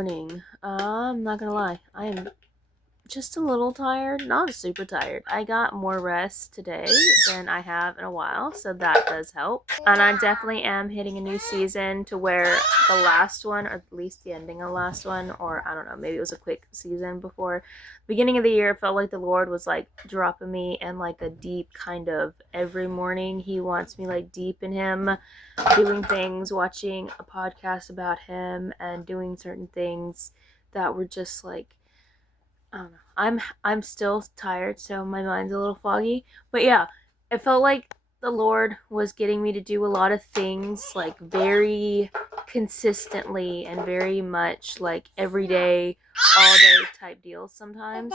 morning. I'm not gonna lie, I am just a little tired, not super tired. I got more rest today than I have in a while, so that does help. And I definitely am hitting a new season to where the last one, or at least the ending of the last one, or I don't know, maybe it was a quick season before. Beginning of the year, it felt like the Lord was like dropping me in like a deep kind of every morning. He wants me like deep in Him, doing things, watching a podcast about Him, and doing certain things that were just like, I don't know. I'm still tired, so my mind's a little foggy. But yeah, it felt like the Lord was getting me to do a lot of things like very consistently and very much like every day, all day type deals sometimes.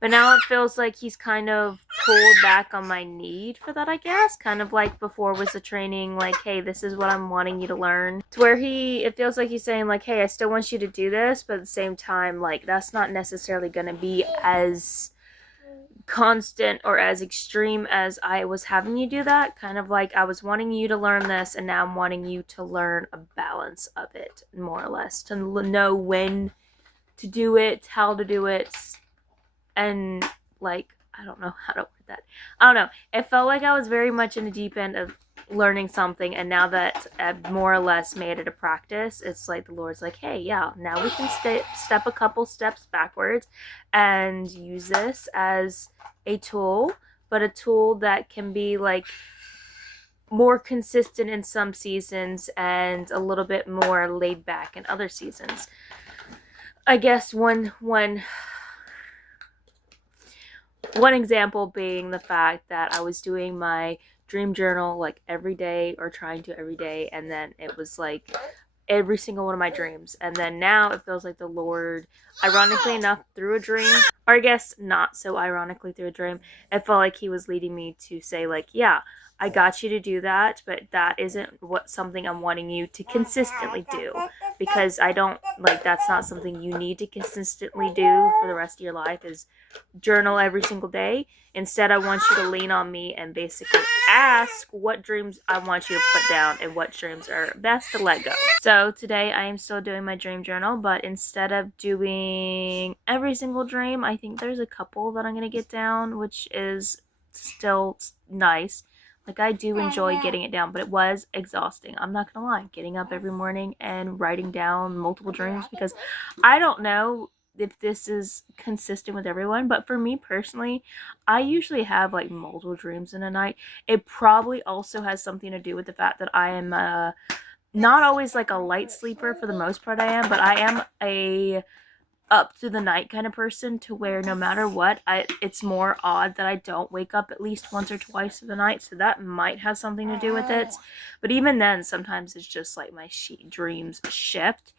But now it feels like he's kind of pulled back on my need for that, I guess. Kind of like before was the training, like, hey, this is what I'm wanting you to learn. To where it feels like he's saying, like, hey, I still want you to do this, but at the same time, like, that's not necessarily going to be as constant or as extreme as I was having you do that. Kind of like I was wanting you to learn this, and now I'm wanting you to learn a balance of it, more or less. To know when to do it, how to do it, and like, I don't know how to word that. I don't know. It felt like I was very much in the deep end of learning something, and now that I've more or less made it a practice, it's like the Lord's like, hey, yeah, now we can step a couple steps backwards and use this as a tool, but a tool that can be like more consistent in some seasons and a little bit more laid back in other seasons. I guess one example being the fact that I was doing my dream journal like every day, or trying to every day, and then it was like every single one of my dreams. And then now it feels like the Lord, ironically enough, through a dream, or I guess not so ironically through a dream, it felt like he was leading me to say, like, yeah, I got you to do that, but that isn't something I'm wanting you to consistently do, because I don't, like, that's not something you need to consistently do for the rest of your life, is journal every single day. Instead, I want you to lean on me and basically ask what dreams I want you to put down and what dreams are best to let go. So today I am still doing my dream journal, but instead of doing every single dream, I think there's a couple that I'm going to get down, which is still nice. Like, I do enjoy getting it down, but it was exhausting. I'm not going to lie. Getting up every morning and writing down multiple dreams, because I don't know if this is consistent with everyone, but for me personally, I usually have like multiple dreams in a night. It probably also has something to do with the fact that I am not always like a light sleeper. For the most part I am, but I am a up through the night kind of person, to where no matter what, it's more odd that I don't wake up at least once or twice of the night, so that might have something to do with it. But even then, sometimes it's just like my dreams shift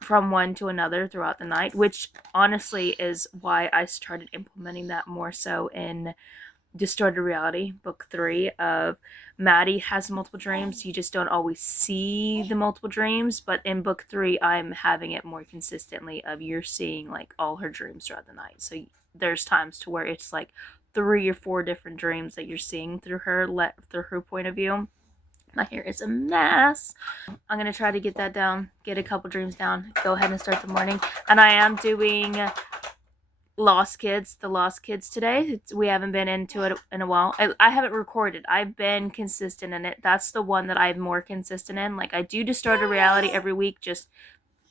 from one to another throughout the night, which honestly is why I started implementing that more so in Distorted Reality, book 3 of Maddie has multiple dreams. You just don't always see the multiple dreams, but in book 3, I'm having it more consistently of you're seeing like all her dreams throughout the night. So there's times to where it's like 3 or 4 different dreams that you're seeing through her point of view. My hair is a mess. I'm going to try to get that down, get a couple dreams down, go ahead and start the morning. And I am doing the Lost Kids today. We haven't been into it in a while. I haven't recorded. I've been consistent in it. That's the one that I'm more consistent in. Like, I do Distorted Reality every week, just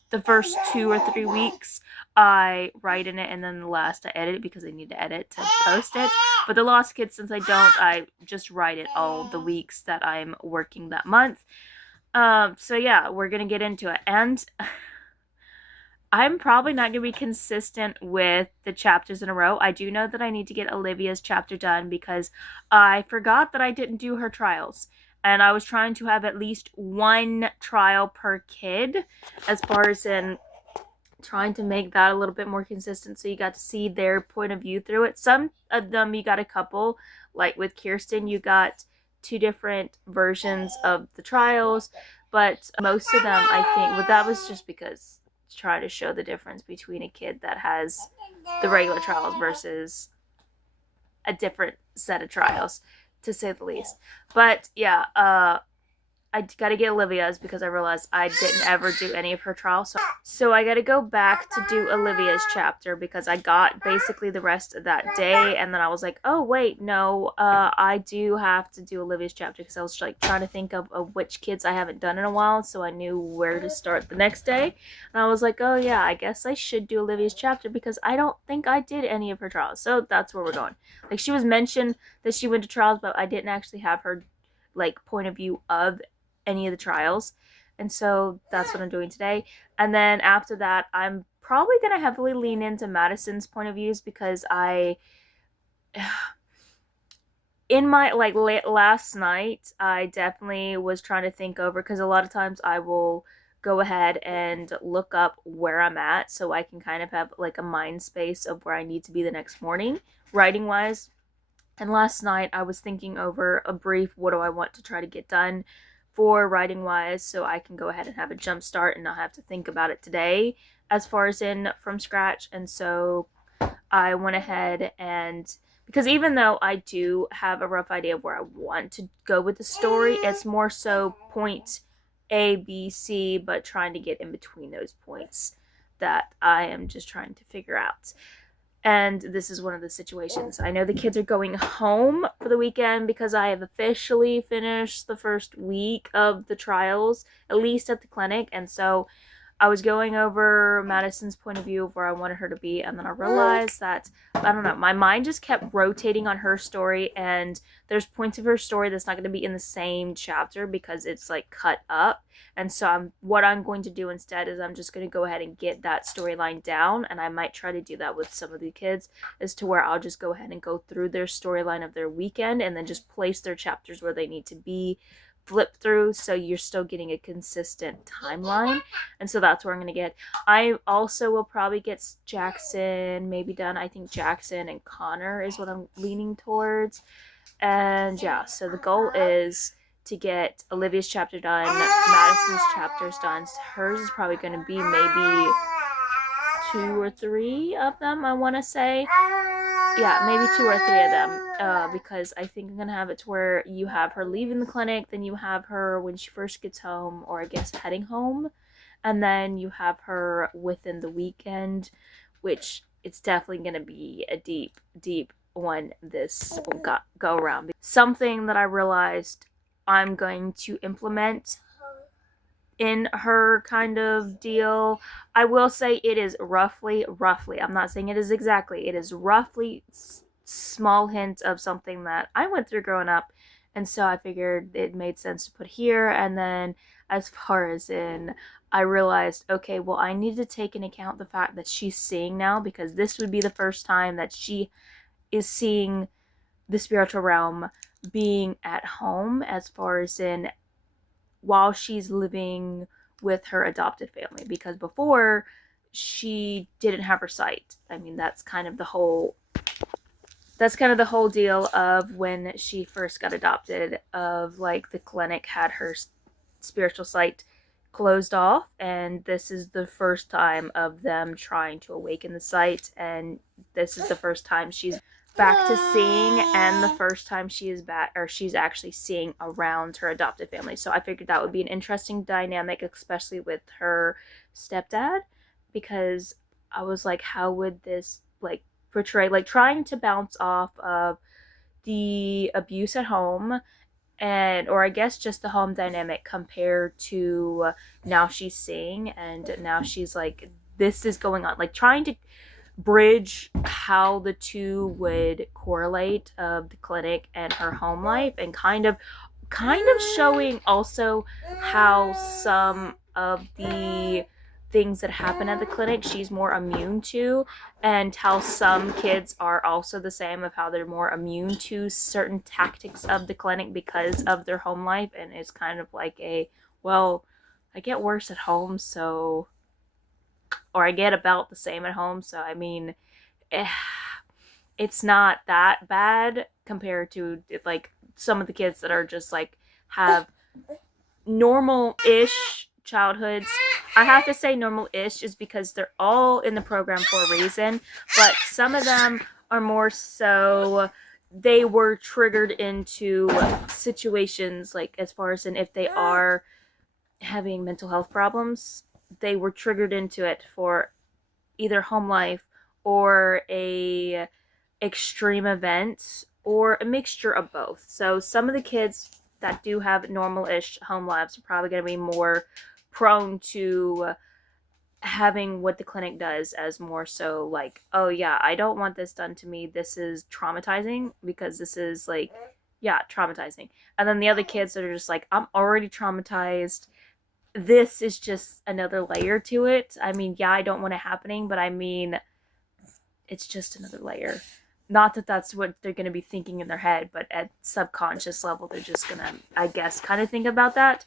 the first 2 or 3 weeks I write in it, and then the last I edit it because I need to edit to post it. But the Lost Kids, since I just write it all the weeks that I'm working that month. So yeah, we're gonna get into it. And I'm probably not going to be consistent with the chapters in a row. I do know that I need to get Olivia's chapter done, because I forgot that I didn't do her trials. And I was trying to have at least one trial per kid, as far as in trying to make that a little bit more consistent, so you got to see their point of view through it. Some of them you got a couple, like with Kirsten, you got 2 different versions of the trials, but most of them, I think, well, that was just because to try to show the difference between a kid that has the regular trials versus a different set of trials, to say the least. But yeah, I gotta get Olivia's because I realized I didn't ever do any of her trials. So I gotta go back to do Olivia's chapter because I got basically the rest of that day, and then I was like, oh wait, no, I do have to do Olivia's chapter because I was like trying to think of which kids I haven't done in a while, so I knew where to start the next day. And I was like, oh yeah, I guess I should do Olivia's chapter because I don't think I did any of her trials. So that's where we're going. Like, she was mentioned that she went to trials, but I didn't actually have her like point of view of any of the trials, and so that's what I'm doing today. And then after that, I'm probably gonna heavily lean into Madison's point of views because I in my like last night I definitely was trying to think over, because a lot of times I will go ahead and look up where I'm at so I can kind of have like a mind space of where I need to be the next morning writing wise. And last night I was thinking over a brief, what do I want to try to get done for writing wise, so I can go ahead and have a jump start and not have to think about it today as far as in from scratch. And so I went ahead and, because even though I do have a rough idea of where I want to go with the story, it's more so point A, B, C, but trying to get in between those points that I am just trying to figure out. And this is one of the situations. I know the kids are going home for the weekend because I have officially finished the first week of the trials, at least at the clinic. And so I was going over Madison's point of view of where I wanted her to be, and then I realized that, I don't know, my mind just kept rotating on her story, and there's points of her story that's not going to be in the same chapter because it's like cut up. And so what I'm going to do instead is I'm just going to go ahead and get that storyline down, and I might try to do that with some of the kids, as to where I'll just go ahead and go through their storyline of their weekend and then just place their chapters where they need to be, flip through, so you're still getting a consistent timeline. And so that's where I'm gonna get. I also will probably get Jackson maybe done. I think Jackson and Connor is what I'm leaning towards. And yeah, so the goal is to get Olivia's chapter done, Madison's chapters done. Hers is probably going to be maybe 2 or 3 of them, I want to say. Yeah, maybe 2 or 3 of them, because I think I'm going to have it to where you have her leaving the clinic, then you have her when she first gets home, or I guess heading home, and then you have her within the weekend, which it's definitely going to be a deep one this go around. Something that I realized I'm going to implement in her kind of deal. I will say it is roughly, I'm not saying it is exactly, it is roughly small hint of something that I went through growing up, and so I figured it made sense to put here. And then as far as in, I realized, okay, well, I need to take into account the fact that she's seeing now, because this would be the first time that she is seeing the spiritual realm being at home, as far as in while she's living with her adopted family, because before she didn't have her sight. I mean, that's kind of the whole deal of when she first got adopted, of like the clinic had her spiritual sight closed off, and this is the first time of them trying to awaken the sight, and this is the first time she's back to seeing, and the first time she is back, or she's actually seeing around her adopted family. So I figured that would be an interesting dynamic, especially with her stepdad, because I was like, how would this like portray, like trying to bounce off of the abuse at home, and or I guess just the home dynamic, compared to now she's seeing, and now she's like, this is going on, like trying to bridge how the two would correlate of the clinic and her home life, and kind of showing also how some of the things that happen at the clinic she's more immune to, and how some kids are also the same, of how they're more immune to certain tactics of the clinic because of their home life. And it's kind of like a, well, I get worse at home, so, or I get about the same at home, so I mean, it's not that bad compared to like some of the kids that are just like have normal-ish childhoods. I have to say normal-ish is because they're all in the program for a reason, but some of them are more so they were triggered into situations, like as far as in if they are having mental health problems, they were triggered into it for either home life or a extreme event or a mixture of both. So some of the kids that do have normal-ish home lives are probably going to be more prone to having what the clinic does as more so like, oh yeah, I don't want this done to me. This is traumatizing because this is like, yeah, traumatizing. And then the other kids that are just like, I'm already traumatized. This is just another layer to it. I mean, yeah, I don't want it happening, but I mean, it's just another layer. Not that that's what they're going to be thinking in their head, but at subconscious level, they're just going to, I guess, kind of think about that.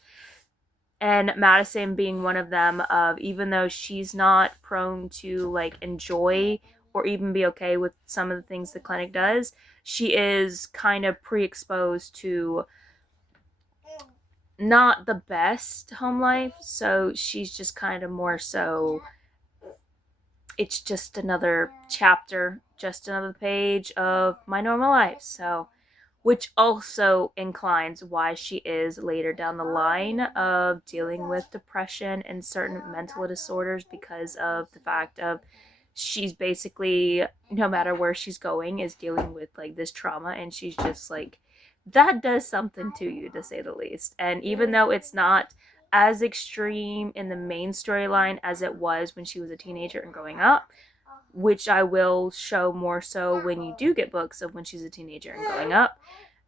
And Madison being one of them, of even though she's not prone to like enjoy or even be okay with some of the things the clinic does, she is kind of pre-exposed to not the best home life. So she's just kind of more so, it's just another chapter, just another page of my normal life. So, which also inclines why she is later down the line of dealing with depression and certain mental disorders, because of the fact of she's basically, no matter where she's going, is dealing with like this trauma, and she's just like, that does something to you, to say the least. And even though it's not as extreme in the main storyline as it was when she was a teenager and growing up, which I will show more so when you do get books of when she's a teenager and growing up,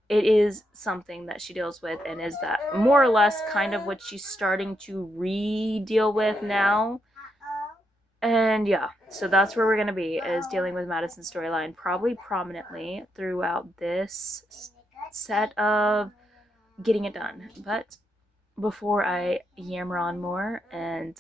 it is something that she deals with, and is that more or less kind of what she's starting to re-deal with now. And yeah, so that's where we're going to be, is dealing with Madison's storyline probably prominently throughout this set of getting it done. But before I yammer on more and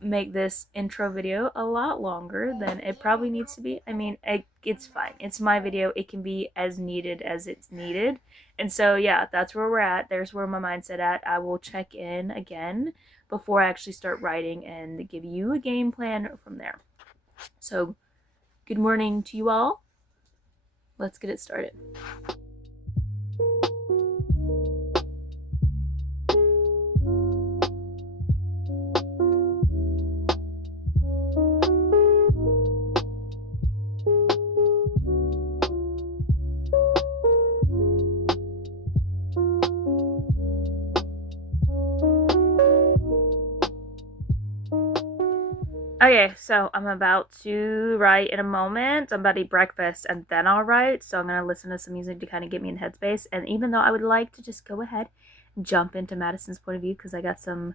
make this intro video a lot longer than it probably needs to be. I mean, it's fine. It's my video. It can be as needed as it's needed. And so, yeah, that's where we're at. There's where my mindset at. I will check in again before I actually start writing and give you a game plan from there. So, good morning to you all. Let's get it started. Okay, so I'm about to write in a moment. I'm about to eat breakfast and then I'll write. So I'm going to listen to some music to kind of get me in headspace. And even though I would like to just go ahead and jump into Madison's point of view, because I got some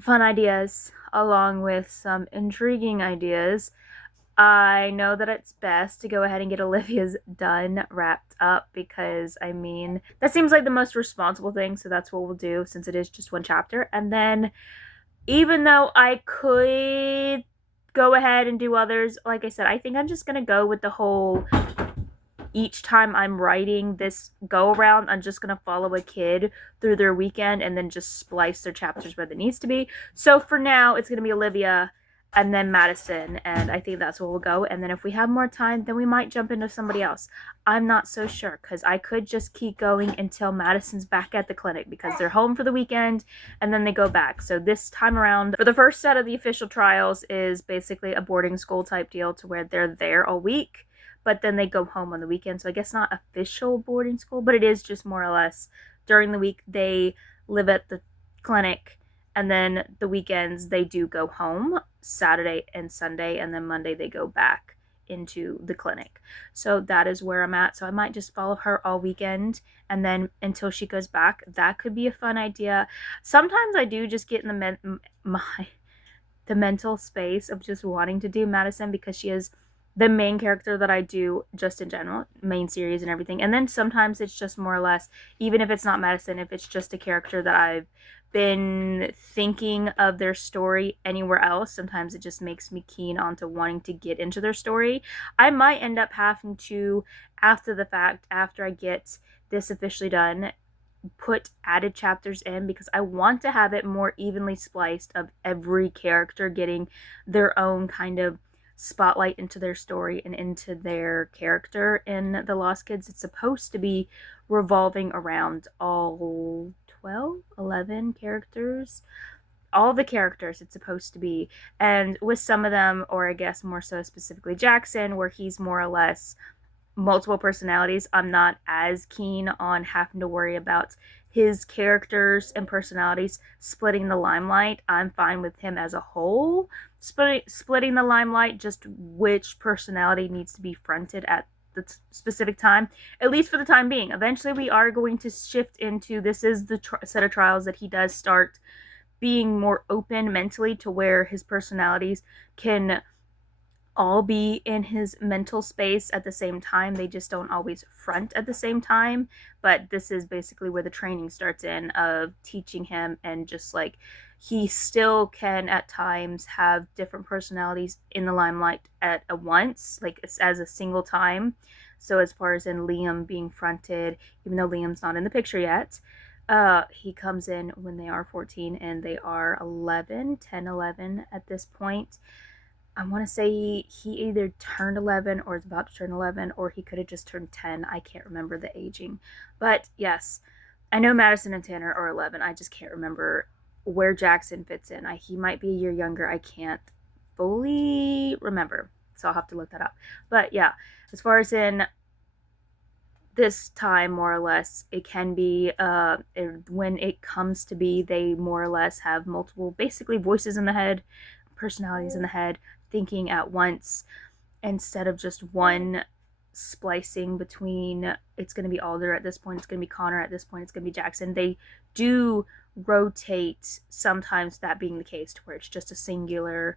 fun ideas along with some intriguing ideas, I know that it's best to go ahead and get Olivia's done, wrapped up, because I mean, that seems like the most responsible thing. So that's what we'll do, since it is just one chapter. And then, even though I could go ahead and do others, like I said, I think I'm just going to go with the whole, each time I'm writing this go around, I'm just going to follow a kid through their weekend and then just splice their chapters where it needs to be. So for now, it's going to be Olivia and then Madison, and I think that's where we'll go. And then if we have more time, then we might jump into somebody else. I'm not so sure, because I could just keep going until Madison's back at the clinic, because they're home for the weekend and then they go back. So this time around, for the first set of the official trials, is basically a boarding school type deal, to where they're there all week, but then they go home on the weekend. So I guess not official boarding school, but it is just more or less during the week they live at the clinic, and then the weekends they do go home, Saturday and Sunday, and then Monday they go back into the clinic. So that is where I'm at. So I might just follow her all weekend, and then until she goes back. That could be a fun idea. Sometimes I do just get in the mental space of just wanting to do Madison, because she is the main character that I do just in general, main series and everything. And then sometimes it's just more or less, even if it's not Madison, if it's just a character that I've been thinking of their story anywhere else, sometimes it just makes me keen onto wanting to get into their story. I might end up having to, after the fact, after I get this officially done, put added chapters in, because I want to have it more evenly spliced of every character getting their own kind of spotlight into their story and into their character in The Lost Kids. It's supposed to be revolving around all 12, 11 characters. All the characters it's supposed to be. And with some of them, or I guess more so specifically Jackson, where he's more or less multiple personalities, I'm not as keen on having to worry about his characters and personalities splitting the limelight. I'm fine with him as a whole splitting the limelight, just which personality needs to be fronted at the specific time, at least for the time being. Eventually we are going to shift into, this is the set of trials that he does start being more open mentally to where his personalities can all be in his mental space at the same time. They just don't always front at the same time. But this is basically where the training starts in, of teaching him, and just like he still can at times have different personalities in the limelight at once, like as a single time. So as far as in Liam being fronted, even though Liam's not in the picture yet, he comes in when they are 14 and they are 11 at this point. I want to say he either turned 11 or is about to turn 11, or he could have just turned 10. I can't remember the aging. But yes, I know Madison and Tanner are 11. I just can't remember where Jackson fits in. He might be a year younger. I can't fully remember, so I'll have to look that up. But yeah, as far as in this time, more or less, it can be, when it comes to be, they more or less have multiple, basically, voices in the head, personalities in the head, thinking at once, instead of just one splicing between, it's going to be Alder at this point, it's going to be Connor at this point, it's going to be Jackson. They do rotate, sometimes that being the case, to where it's just a singular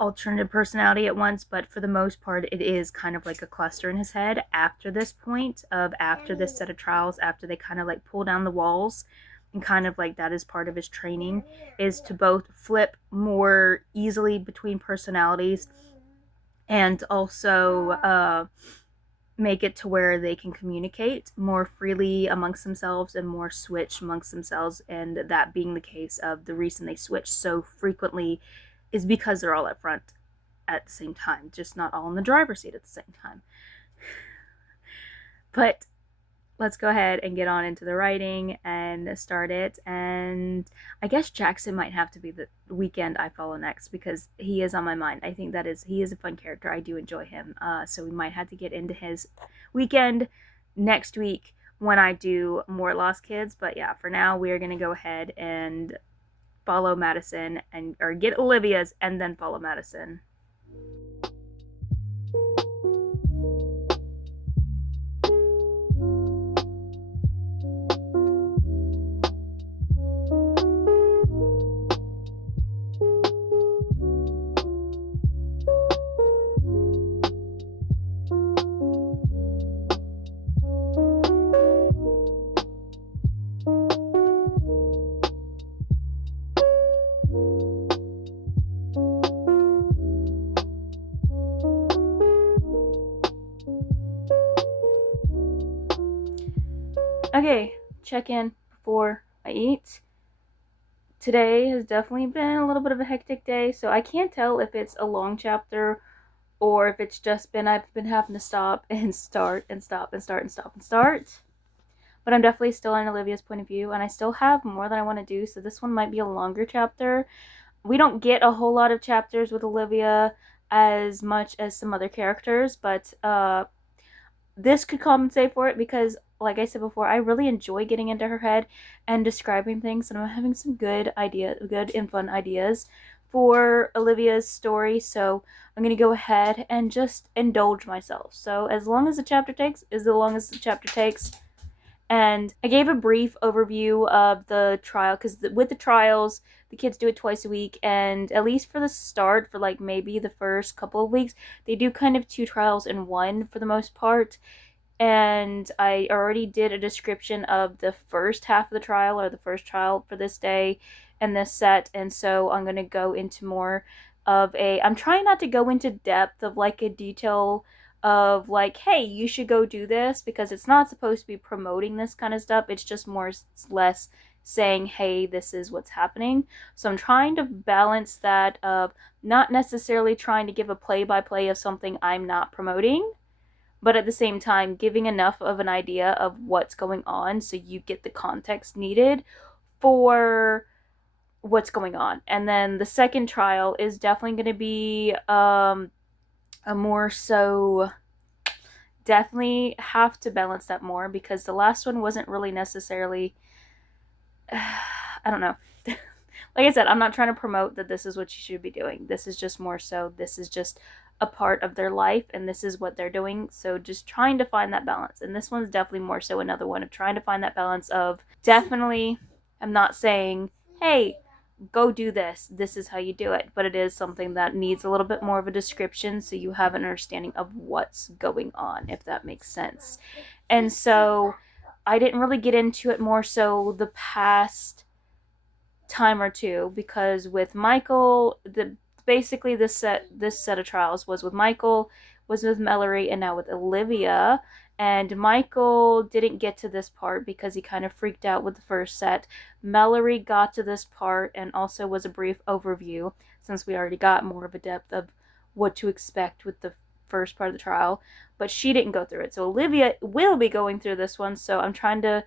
alternative personality at once, but for the most part it is kind of like a cluster in his head after this point, of after this set of trials, after they kind of like pull down the walls, and kind of like that is part of his training, is to both flip more easily between personalities and also make it to where they can communicate more freely amongst themselves and more switch amongst themselves. And that being the case of the reason they switch so frequently is because they're all up front at the same time, just not all in the driver's seat at the same time. But let's go ahead and get on into the writing and start it. And I guess Jackson might have to be the weekend I follow next, because he is on my mind. I think he is a fun character. I do enjoy him. So we might have to get into his weekend next week when I do more Lost Kids. But yeah, for now we are going to go ahead and follow Madison, or get Olivia's and then follow Madison. Okay, check in before I eat. Today has definitely been a little bit of a hectic day, so I can't tell if it's a long chapter or if it's just been, I've been having to stop and start and stop and start and stop and start. But I'm definitely still on Olivia's point of view, and I still have more that I want to do, so this one might be a longer chapter. We don't get a whole lot of chapters with Olivia as much as some other characters, but this could compensate for it, because like I said before, I really enjoy getting into her head and describing things, and I'm having some good and fun ideas for Olivia's story. So I'm going to go ahead and just indulge myself. So as long as the chapter takes, And I gave a brief overview of the trial, because with the trials, the kids do it twice a week, and at least for the start, for like maybe the first couple of weeks, they do kind of 2 trials in one for the most part. And I already did a description of the first half of the trial, or the first trial for this day and this set, and so I'm going to go into more of I'm trying not to go into depth of like a detail of like, hey, you should go do this, because it's not supposed to be promoting this kind of stuff. It's just more less saying, hey, this is what's happening. So I'm trying to balance that of not necessarily trying to give a play-by-play of something I'm not promoting, but at the same time giving enough of an idea of what's going on so you get the context needed for what's going on. And then the second trial is definitely going to be a more so, definitely have to balance that more, because the last one wasn't really necessarily I don't know. Like I said, I'm not trying to promote that this is what you should be doing. This is just more so, this is just a part of their life and this is what they're doing. So just trying to find that balance. And this one's definitely more so another one of trying to find that balance of, definitely, I'm not saying, hey, go do this. This is how you do it. But it is something that needs a little bit more of a description so you have an understanding of what's going on, if that makes sense. And so I didn't really get into it more so the past time or two, because with Michael, basically this set of trials was with Michael, was with Mallory, and now with Olivia. And Michael didn't get to this part because he kind of freaked out with the first set. Mallory got to this part and also was a brief overview, since we already got more of a depth of what to expect with the first part of the trial, but she didn't go through it. So Olivia will be going through this one, so I'm trying to,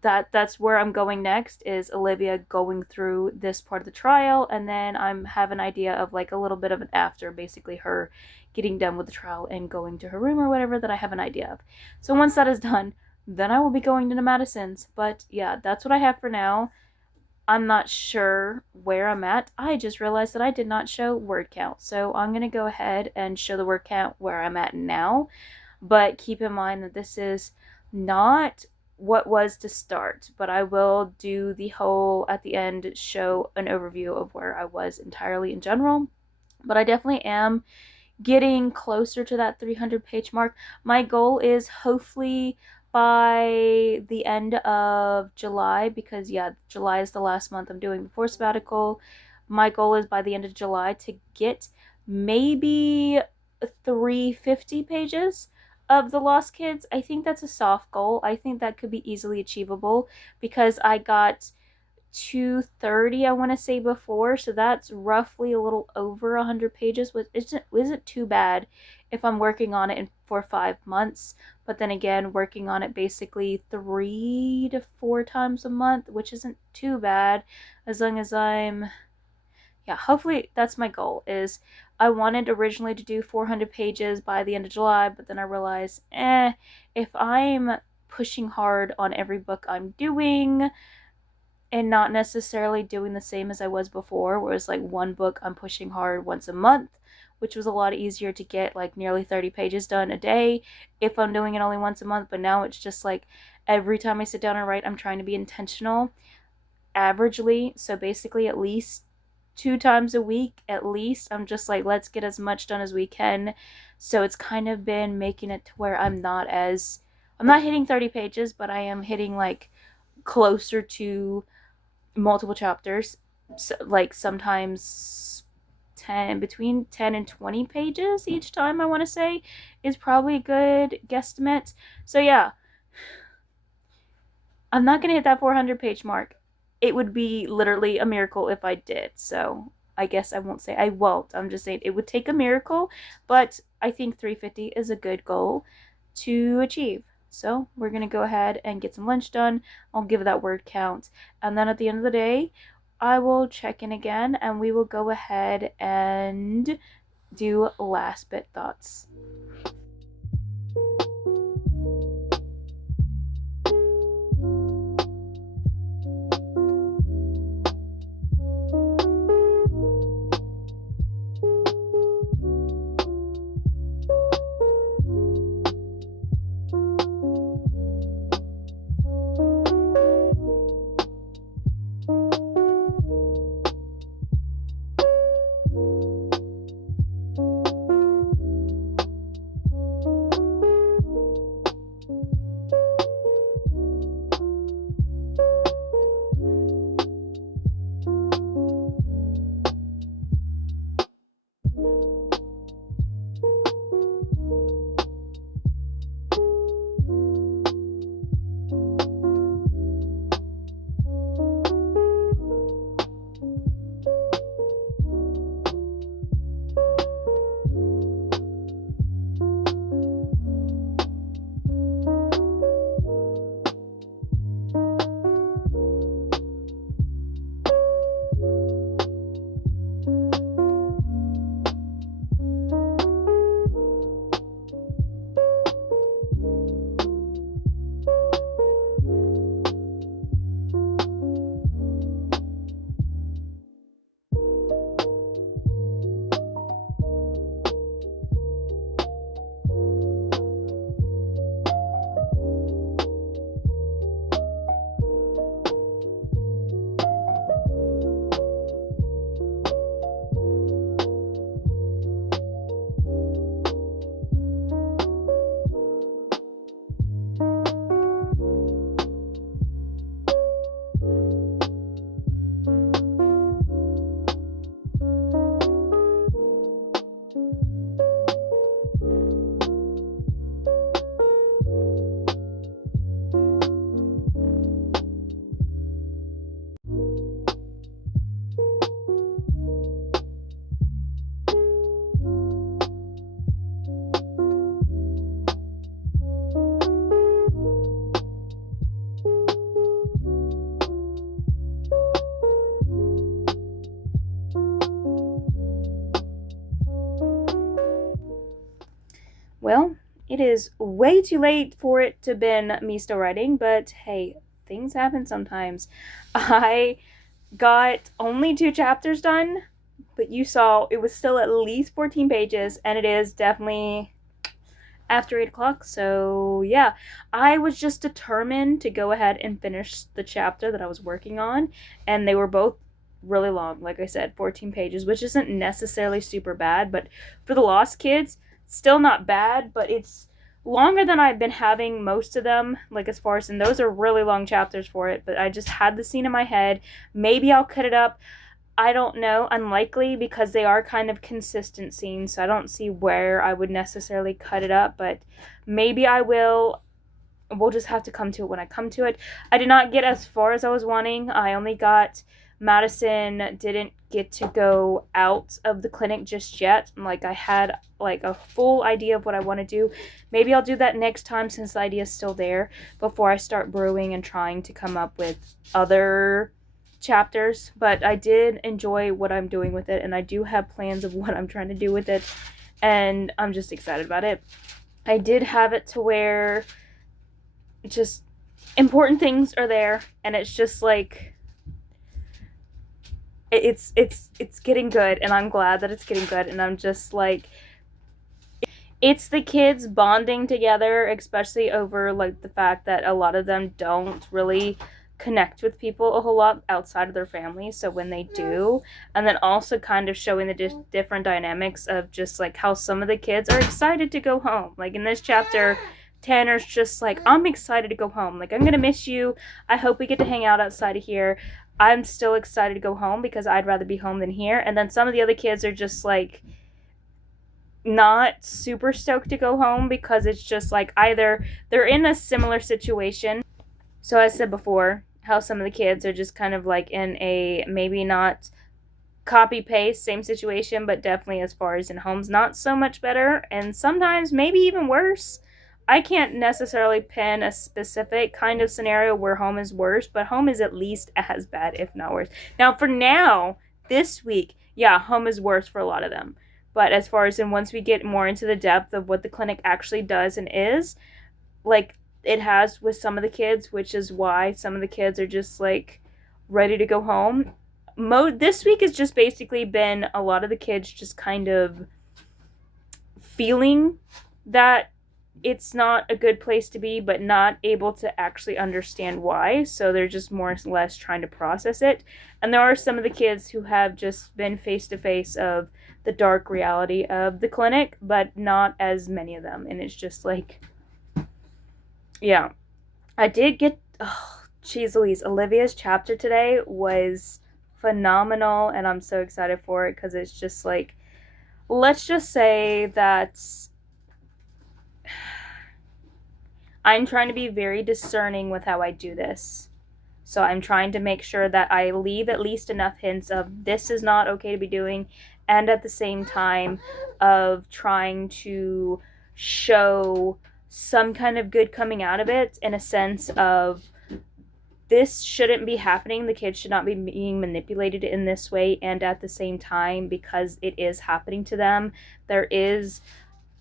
that's where I'm going next, is Olivia going through this part of the trial, and then I'm have an idea of like a little bit of an after, basically her getting done with the trial and going to her room or whatever, that I have an idea of. So once that is done, then I will be going to Madison's. But yeah, that's what I have for now. I'm not sure where I'm at. I just realized that I did not show word count. So I'm going to go ahead and show the word count where I'm at now. But keep in mind that this is not what was to start. But I will do the whole, at the end, show an overview of where I was entirely in general. But I definitely am getting closer to that 300 page mark. My goal is hopefully by the end of July, because yeah, July is the last month I'm doing before sabbatical. My goal is by the end of July to get maybe 350 pages of The Lost Kids. I think that's a soft goal. I think that could be easily achievable, because I got 230, I want to say, before, so that's roughly a little over 100 pages, which isn't too bad if I'm working on it for 5 months. But then again, working on it basically 3 to 4 times a month, which isn't too bad, as long as I'm, yeah, hopefully that's my goal. Is I wanted originally to do 400 pages by the end of July, but then I realized, if I'm pushing hard on every book I'm doing and not necessarily doing the same as I was before, where it's like one book I'm pushing hard once a month, which was a lot easier to get like nearly 30 pages done a day if I'm doing it only once a month. But now it's just like every time I sit down and write, I'm trying to be intentional, averagely. So basically at least 2 times a week, at least, I'm just like, let's get as much done as we can. So it's kind of been making it to where I'm not hitting 30 pages, but I am hitting like closer to multiple chapters, so, like sometimes between 10 and 20 pages each time, I want to say, is probably a good guesstimate. So yeah, I'm not going to hit that 400 page mark. It would be literally a miracle if I did. So I guess I won't say I won't. I'm just saying it would take a miracle, but I think 350 is a good goal to achieve. So we're going to go ahead and get some lunch done. I'll give that word count. And then at the end of the day, I will check in again and we will go ahead and do last bit thoughts. Well, it is way too late for it to have been me still writing, but hey, things happen sometimes. I got only 2 chapters done, but you saw it was still at least 14 pages, and it is definitely after 8 o'clock. So yeah, I was just determined to go ahead and finish the chapter that I was working on, and they were both really long. Like I said, 14 pages, which isn't necessarily super bad, but for the Lost Kids, still not bad, but it's longer than I've been having most of them, like as far as, and those are really long chapters for it, but I just had the scene in my head. Maybe I'll cut it up. I don't know, unlikely, because they are kind of consistent scenes, so I don't see where I would necessarily cut it up, but maybe I will. We'll just have to come to it when I come to it. I did not get as far as I was wanting. I only got, Madison didn't get to go out of the clinic just yet. Like, I had like a full idea of what I want to do. Maybe I'll do that next time since the idea is still there, before I start brewing and trying to come up with other chapters. But I did enjoy what I'm doing with it, and I do have plans of what I'm trying to do with it, and I'm just excited about it. I did have it to where just important things are there, and it's just like it's getting good, and I'm glad that it's getting good, and I'm just like, it's the kids bonding together, especially over like the fact that a lot of them don't really connect with people a whole lot outside of their family. So when they do, and then also kind of showing the different dynamics of just like how some of the kids are excited to go home. Like in this chapter, Tanner's just like, I'm excited to go home. Like, I'm gonna miss you. I hope we get to hang out outside of here. I'm still excited to go home because I'd rather be home than here. And then some of the other kids are just like not super stoked to go home because it's just like either they're in a similar situation. So as I said before, how some of the kids are just kind of like in a maybe not copy paste same situation, but definitely as far as in homes not so much better, and sometimes maybe even worse. I can't necessarily pin a specific kind of scenario where home is worse, but home is at least as bad, if not worse. Now, for now, this week, yeah, home is worse for a lot of them. But as far as in once we get more into the depth of what the clinic actually does and is, like it has with some of the kids, which is why some of the kids are just like ready to go home. This week has just basically been a lot of the kids just kind of feeling that it's not a good place to be, but not able to actually understand why. So they're just more or less trying to process it. And there are some of the kids who have just been face to face of the dark reality of the clinic, but not as many of them. And it's just like, yeah. I did get, oh, geez Louise, Olivia's chapter today was phenomenal, and I'm so excited for it because it's just like, let's just say that I'm trying to be very discerning with how I do this. So I'm trying to make sure that I leave at least enough hints of this is not okay to be doing, and at the same time of trying to show some kind of good coming out of it, in a sense of this shouldn't be happening. The kids should not be being manipulated in this way, and at the same time, because it is happening to them, there is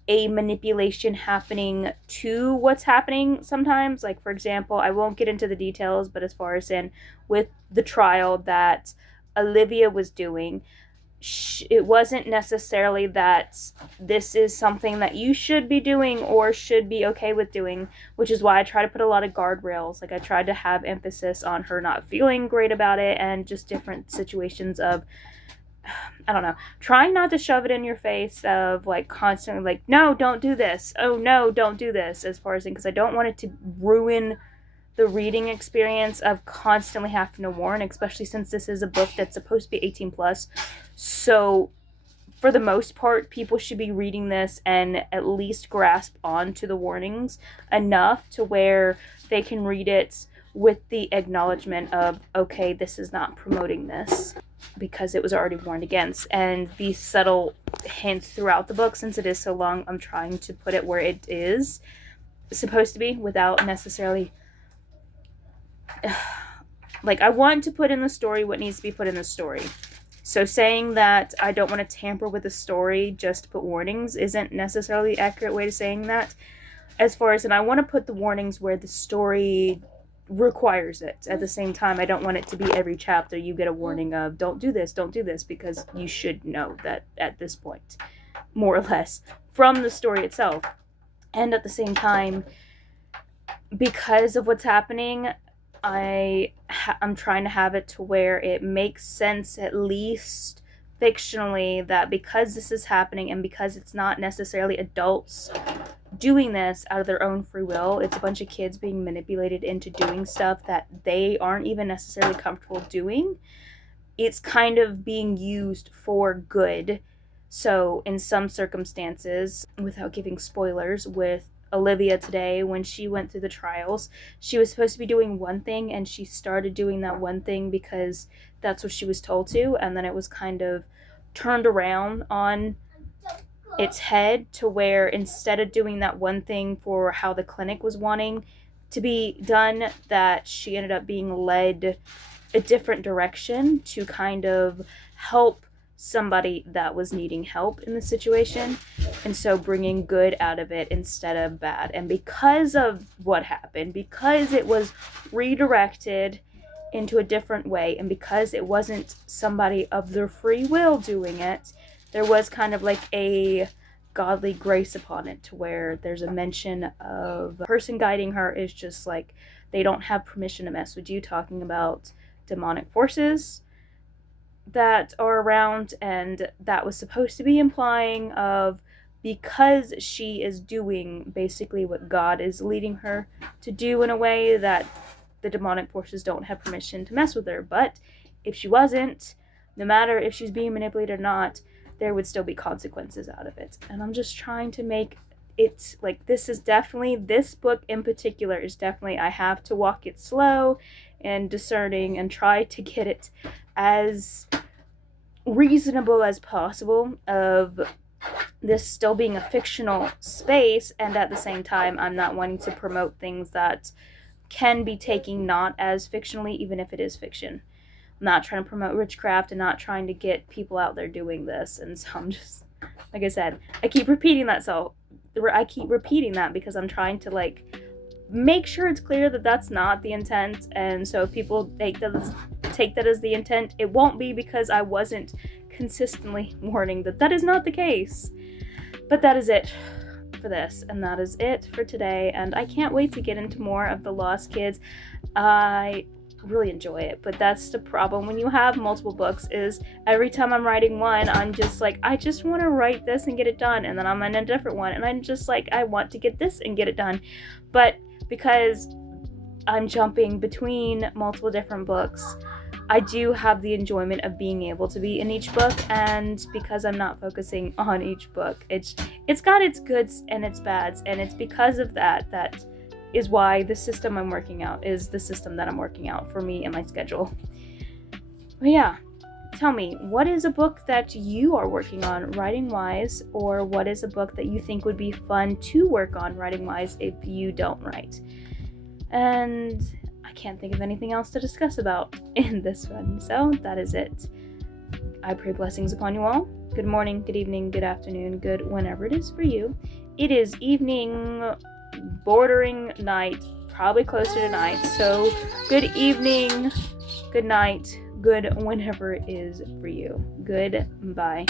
a manipulation happening to what's happening sometimes. Like, for example, I won't get into the details, but as far as in with the trial that Olivia was doing, it wasn't necessarily that this is something that you should be doing or should be okay with doing, which is why I try to put a lot of guardrails. Like, I tried to have emphasis on her not feeling great about it, and just different situations of, I don't know, trying not to shove it in your face of like constantly like, no, don't do this. Oh no, don't do this, as far as in, because I don't want it to ruin the reading experience of constantly having to warn, especially since this is a book that's supposed to be 18 plus. So for the most part, people should be reading this and at least grasp onto the warnings enough to where they can read it with the acknowledgement of, okay, this is not promoting this, because it was already warned against. And these subtle hints throughout the book, since it is so long, I'm trying to put it where it is supposed to be without necessarily like, I want to put in the story what needs to be put in the story. So saying that I don't want to tamper with the story just to put warnings isn't necessarily the accurate way to saying that. As far as, and I want to put the warnings where the story requires it. At the same time, I don't want it to be every chapter you get a warning of don't do this, because you should know that at this point, more or less, from the story itself. And at the same time, because of what's happening, I'm trying to have it to where it makes sense, at least fictionally, that because this is happening and because it's not necessarily adults doing this out of their own free will, it's a bunch of kids being manipulated into doing stuff that they aren't even necessarily comfortable doing. It's kind of being used for good. So in some circumstances, without giving spoilers, with Olivia today, when she went through the trials, she was supposed to be doing one thing, and she started doing that one thing because that's what she was told to, and then it was kind of turned around on its head to where instead of doing that one thing for how the clinic was wanting to be done, that she ended up being led a different direction to kind of help somebody that was needing help in the situation, and so bringing good out of it instead of bad. And because of what happened, because it was redirected into a different way, and because it wasn't somebody of their free will doing it, there was kind of like a godly grace upon it, to where there's a mention of the person guiding her is just like, they don't have permission to mess with you, talking about demonic forces that are around. And that was supposed to be implying of, because she is doing basically what God is leading her to do in a way, that the demonic forces don't have permission to mess with her. But if she wasn't, no matter if she's being manipulated or not, there would still be consequences out of it. And I'm just trying to make it like, this book in particular is definitely, I have to walk it slow and discerning and try to get it as reasonable as possible, of this still being a fictional space, and at the same time I'm not wanting to promote things that can be taken not as fictionally, even if it is fiction. I'm not trying to promote witchcraft and not trying to get people out there doing this. And so I'm just, like I said, I keep repeating that because I'm trying to like make sure it's clear that that's not the intent. And so if people take that as the intent, it won't be, because I wasn't consistently warning that is not the case. But that is it for this, and that is it for today, and I can't wait to get into more of the Lost Kids. I really enjoy it, but that's the problem when you have multiple books, is every time I'm writing one, I'm just like, I just want to write this and get it done, and then I'm in a different one and I'm just like, I want to get this and get it done. But because I'm jumping between multiple different books, I do have the enjoyment of being able to be in each book, and because I'm not focusing on each book, it's got its goods and its bads, and it's because of that is why the system I'm working out is the system that I'm working out for me and my schedule. But yeah, tell me, what is a book that you are working on writing-wise, or what is a book that you think would be fun to work on writing-wise if you don't write? And I can't think of anything else to discuss about in this one, so that is it. I pray blessings upon you all. Good morning, good evening, good afternoon, good whenever it is for you. It is evening, bordering night, probably closer to night, so good evening, good night, good whenever it is for you. Goodbye.